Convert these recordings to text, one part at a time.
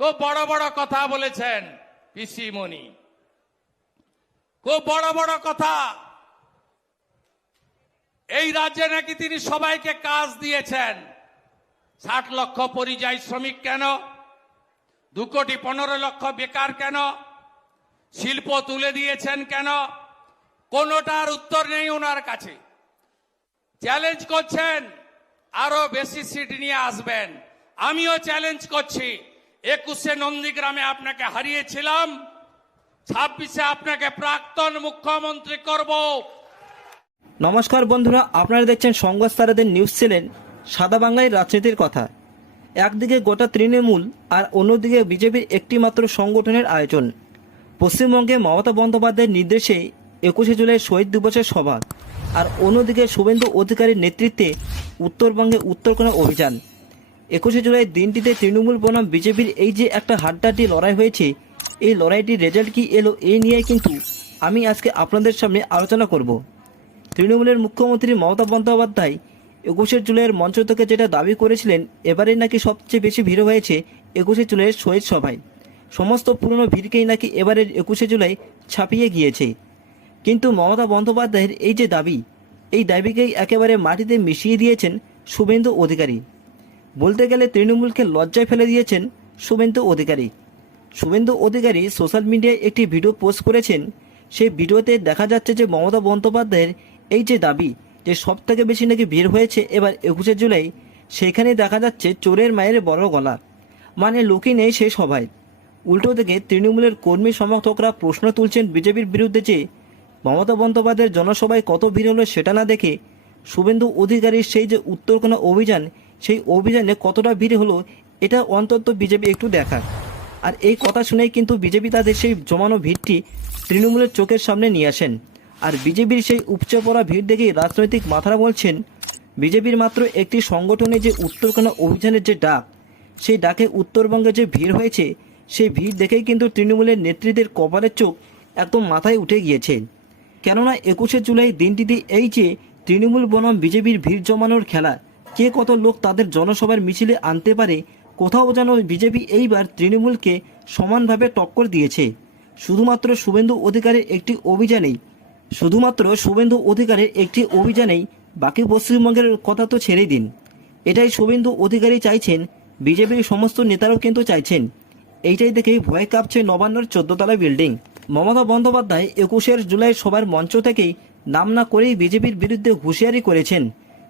খুব বড় বড় কথা বলেছেন পিসিমণি। খুব বড় বড় কথা। এই রাজ্যে নাকি তিনি সবাইকে কাজ দিয়েছেন। ষাট লক্ষ পরিযায়ী শ্রমিক কেন? দু কোটি পনেরো লক্ষ বেকার কেন? শিল্প তুলে দিয়েছেন কেন? কোনোটার উত্তর নেই ওনার কাছে। চ্যালেঞ্জ করছেন, আরও বেশি সিট নিয়ে আসবেন। আমিও চ্যালেঞ্জ করছি। একুশে নন্দীগ্রামে আপনাকে হারিয়েছিলাম, ছাব্বিশে আপনাকে প্রাক্তন মুখ্যমন্ত্রী করব। নমস্কার বন্ধুরা, আপনারা দেখছেন সংবাদ তারাদের নিউজ চ্যানেল, সাদা বাংলায় রাজনীতির কথা। একদিকে গোটা তৃণমূল আর অন্যদিকে বিজেপির একটি মাত্র সংগঠনের আয়োজন। পশ্চিমবঙ্গে মমতা বন্দ্যোপাধ্যায়ের নির্দেশে একুশে জুলাই শহীদ দিবসের সভা। আর অন্যদিকে শুভেন্দু অধিকারীর নেতৃত্বে উত্তরবঙ্গে উত্তরকোনা অভিযান। একুশে জুলাই দিনটিতে তৃণমূল বনাম বিজেপির এই যে একটা হাড্ডাটি লড়াই হয়েছে, এই লড়াইটির রেজাল্ট কি এলো এই নিয়ে কিন্তু আমি আজকে আপনাদের সামনে আলোচনা করব। তৃণমূলের মুখ্যমন্ত্রী মমতা বন্দ্যোপাধ্যায় একুশে জুলাইয়ের মঞ্চ থেকে যেটা দাবি করেছিলেন, এবারে নাকি সবচেয়ে বেশি ভিড় হয়েছে একুশে জুলাইয়ের শহীদ সভায়। সমস্ত পুরনো ভিড়কেই নাকি এবারের একুশে জুলাই ছাপিয়ে গিয়েছে। কিন্তু মমতা বন্দ্যোপাধ্যায়ের এই যে দাবি, এই দাবিকেই একেবারে মাটিতে মিশিয়ে দিয়েছেন শুভেন্দু অধিকারী। বলতে গেলে তৃণমূলকে লজ্জায় ফেলে দিয়েছেন শুভেন্দু অধিকারী। শুভেন্দু অধিকারী সোশ্যাল মিডিয়ায় একটি ভিডিও পোস্ট করেছেন। সেই ভিডিওতে দেখা যাচ্ছে যে মমতা বন্দ্যোপাধ্যায়ের এই যে দাবি যে সব থেকে বেশি নাকি ভিড় হয়েছে এবার একুশে জুলাই, সেখানে দেখা যাচ্ছে চোরের মায়ের বড় গলা। মানে লোকই নেই সেই সভায়। উল্টো দিকে তৃণমূলের কর্মী সমর্থকরা প্রশ্ন তুলছেন বিজেপির বিরুদ্ধে যে মমতা বন্দ্যোপাধ্যায়ের জনসভায় কত ভিড় হলো সেটা না দেখে শুভেন্দু অধিকারীর সেই যে উত্তর উত্তরকোনা অভিযান সেই অভিযানে কতটা ভিড় হলো, এটা অন্তত বিজেপি একটু দেখা আর এই কথা শুনেই কিন্তু বিজেপি তাদের সেই জমানো ভিড়টি তৃণমূলের চোখের সামনে নিয়ে আসেন। আর বিজেপির সেই উপচে পড়া ভিড় দেখেই রাজনৈতিক মাথারা বলছেন, বিজেপির মাত্র একটি সংগঠনে যে উত্তরকোনা অভিযানের যে ডাক, সেই ডাকে উত্তরবঙ্গে যে ভিড় হয়েছে, সেই ভিড় দেখেই কিন্তু তৃণমূলের নেতৃত্বের কপালের চোখ একদম মাথায় উঠে গিয়েছে। কেননা একুশে জুলাই দিনটিতে এই যে তৃণমূল বনাম বিজেপির ভিড় জমানোর খেলা কে কত লোক তাদের জনসভার মিছিলে আনতে পারে, কোথাও যেন বিজেপি এইবার তৃণমূলকে সমানভাবে টক্কর দিয়েছে। শুধুমাত্র শুভেন্দু অধিকারের একটি অভিযানেই। শুধুমাত্র শুভেন্দু অধিকারের একটি অভিযানেই বাকি পশ্চিমবঙ্গের কথা তো ছেড়েই দিন। এটাই শুভেন্দু অধিকারী চাইছেন, বিজেপির সমস্ত নেতারাও কিন্তু চাইছেন। এইটাই দেখেই ভয় কাঁপছে নবান্নর চোদ্দতলা বিল্ডিং। মমতা বন্দ্যোপাধ্যায় একুশের জুলাই সবার মঞ্চ থেকেই নাম না করেই বিজেপির বিরুদ্ধে হুঁশিয়ারি করেছেন।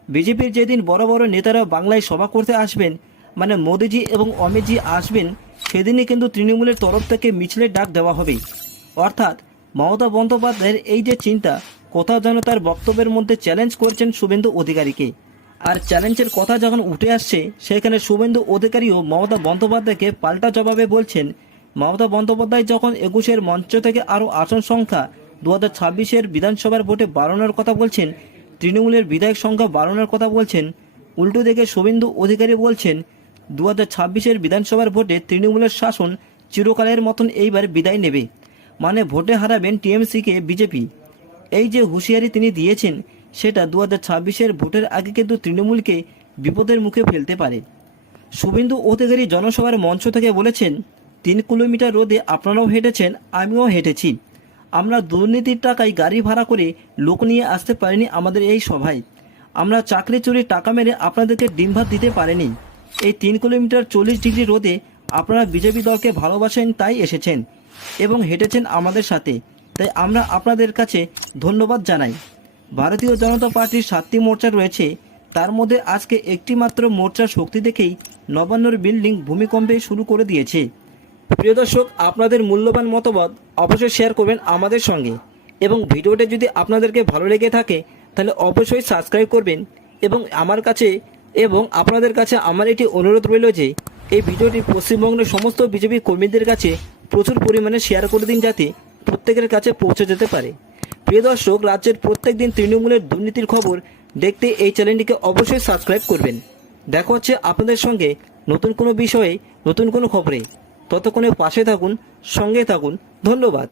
বিজেপির যেদিন বড় বড় নেতারা বাংলায় সভা করতে আসবেন মানে মোদিজি এবং অমিতজি আসবেন, সেদিনই কিন্তু তৃণমূলের তরফ থেকে মিছিলের ডাক দেওয়া হবে। অর্থাৎ মমতা বন্দ্যোপাধ্যায়ের এই যে চিন্তা কোথাও যেন তার বক্তব্যের মধ্যে চ্যালেঞ্জ করছেন শুভেন্দু অধিকারীকে। আর চ্যালেঞ্জের কথা যখন উঠে আসছে, সেখানে শুভেন্দু অধিকারীও মমতা বন্দ্যোপাধ্যায়কে পাল্টা জবাবে বলছেন, মমতা বন্দ্যোপাধ্যায় যখন একুশের মঞ্চ থেকে আরও আসন সংখ্যা দু হাজার বিধানসভার ভোটে বাড়ানোর কথা বলছেন তৃণমূলের বিধায়ক সংখ্যা বাড়ানোর কথা বলছেন, উল্টো দিকে শুভেন্দু অধিকারী বলছেন দু হাজার ছাব্বিশের বিধানসভার ভোটে তৃণমূলের শাসন চিরকালের মতন এইবার বিদায় নেবে মানে ভোটে হারাবেন টিএমসিকে বিজেপি। এই যে হুঁশিয়ারি তিনি দিয়েছেন, সেটা দু হাজার ছাব্বিশের ভোটের আগে কিন্তু তৃণমূলকে বিপদের মুখে ফেলতে পারে। শুভেন্দু অধিকারী জনসভার মঞ্চ থেকে বলেছেন, তিন কিলোমিটার রোদে আপনারাও হেঁটেছেন, আমিও হেঁটেছি। আমরা দুর্নীতির টাকায় গাড়ি ভাড়া করে লোক নিয়ে আসতে পারিনি আমাদের এই সভায়। আমরা চাকরি চুরি টাকা মেরে আপনাদেরকে ডিম ভাত দিতে পারিনি। এই তিন কিলোমিটার চল্লিশ ডিগ্রি রোদে আপনারা বিজেপি দলকে ভালোবাসেন, তাই এসেছেন এবং হেঁটেছেন আমাদের সাথে। তাই আমরা আপনাদের কাছে ধন্যবাদ জানাই। ভারতীয় জনতা পার্টির সাতটি মোর্চা রয়েছে। তার মধ্যে আজকে একটি মাত্র মোর্চার শক্তি দেখেই নবান্নর বিল্ডিং ভূমিকম্পে শুরু করে দিয়েছে। প্রিয় দর্শক, আপনাদের মূল্যবান মতামত অবশ্যই শেয়ার করবেন আমাদের সঙ্গে। এবং ভিডিওটা যদি আপনাদেরকে ভালো লেগে থাকে, তাহলে অবশ্যই সাবস্ক্রাইব করবেন। এবং আমার কাছে, এবং আপনাদের কাছে আমার এটি অনুরোধ রইল যে, এই ভিডিওটি পশ্চিমবঙ্গের সমস্ত বিজেপি কর্মীদের কাছে প্রচুর পরিমাণে শেয়ার করে দিন যাতে প্রত্যেকের কাছে পৌঁছে যেতে পারে। প্রিয় দর্শক, রাজ্যের প্রত্যেক দিন তৃণমূলের দুর্নীতির খবর দেখতে এই চ্যানেলটিকে অবশ্যই সাবস্ক্রাইব করবেন। দেখা হচ্ছে আপনাদের সঙ্গে নতুন কোনো বিষয়ে, নতুন কোনো খবরে। ততক্ষণে পাশে থাকুন সঙ্গে থাকুন। ধন্যবাদ।